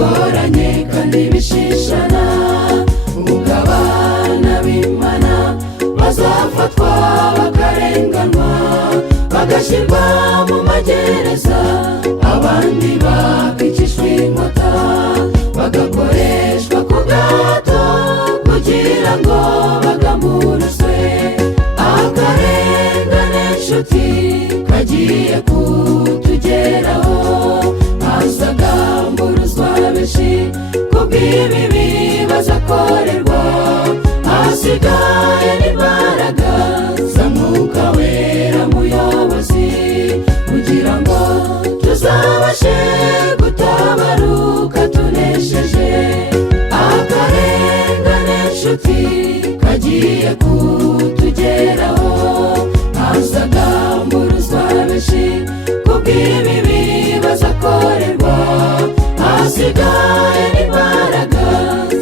bigoranye kandi bishishana, ubwo abana b'Imana bazafatwa bakarenganwa, bagashyirwa mu magereza, abandi bakicishwa inkota, bagakoreshwa ku gahato kugira ngo bagamuruzwe. Akarengane nshuti kagiye kutugeraho, hazagamburuzwa benshi kubw'ibibi bazakorerwa, hasigaye n'imbaraga za Mwuka Wera Muyobozi, kugira ngo tuzabashe gutabaruka tunesheje. Akarengane nshuti kagiye kutugeraho, hazagamburuzwa benshi kubw'ibibi bazakorerwa, hasigaye n'imbaraga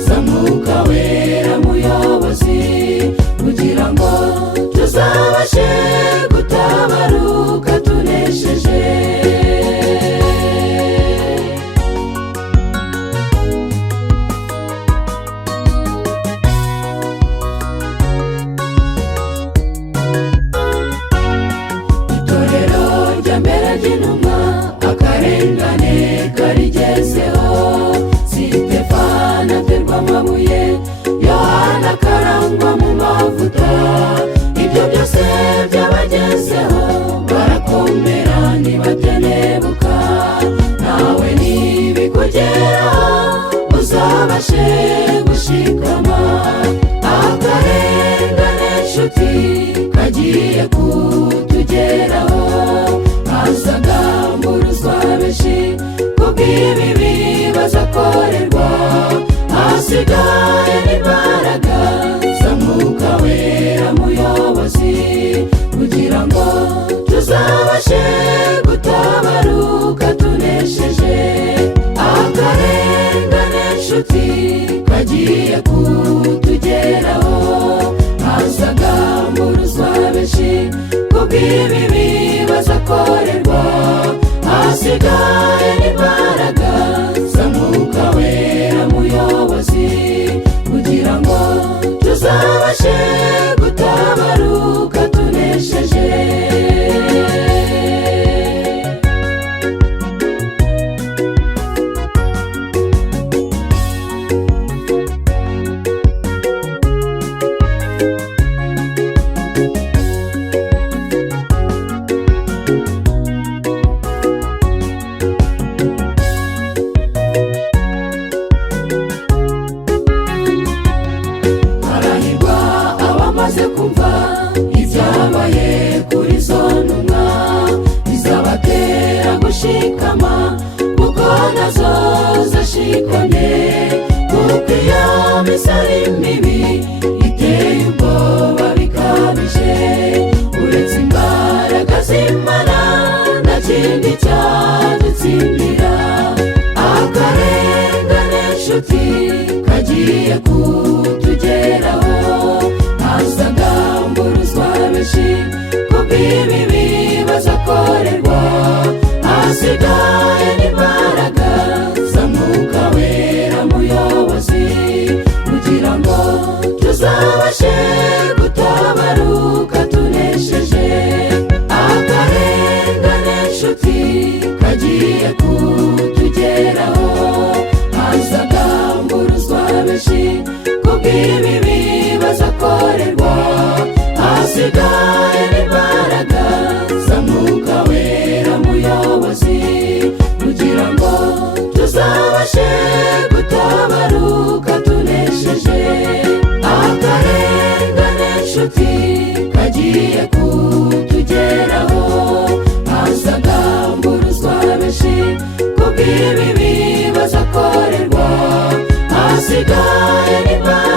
za Mwuka Wera Muyobozi, kugira ngo tuzabashe gutabaruka tunesheje. Itorero rya mbere ry'intumwa akarengane karigezeho, Sitefana aterwa amabuye, Yohana akarangwa mu mavuta, ibyo byose byabagezeho barakomera ntibatenebuka. Nawe nibikugeraho uzabashe gushikama. Akarengane nshuti kagiye kutugeraho, hazagamburuzwa benshi kubw'ibibi bazakorerwa, hasigaye n'imbaraga za Mwuka Wera Muyobozi, kugira ngo tuzabashe gutabaruka tunesheje. Akarengane nshuti kagiye kutugeraho, hazagamburuzwa benshi kubw'ibibi bazakorerwa, hasigaye n'imbaraga za Mwuka Wera Muyobozi, kugira ngo tuzabashe gutabaruka tunesheje. Bamaze kumva ibyabaye kuri izo ntumwa, bizabatera gushikama kuko nazo zashikamye, kuko iyo misari mibi iteye ubwoba bikabije, uretse imbaraga z'Imana nta kindi cyadutsindira. Akarengane nshuti kagiye kutugeraho, hazagamburuzwa benshi kubw'ibibi bazakorerwa, hasigaye n'imbaraga za Mwuka Wera Muyobozi, kugira ngo tuzabashe gutabaruka tunesheje. Akarengane nshuti kagiye kutugeraho, hazagamburuzwa benshi kubw'ibibi bazakorerwa, hasigaye n'imbaraga za Mwuka Wera Muyobozi, kugira ngo tuzabashe gutabaruka tunesheje. Akarengane nshuti kagiye kutugeraho, hazagamburuzwa benshi kubw'ibibi bazakorerwa, hasigaye n'imbaraga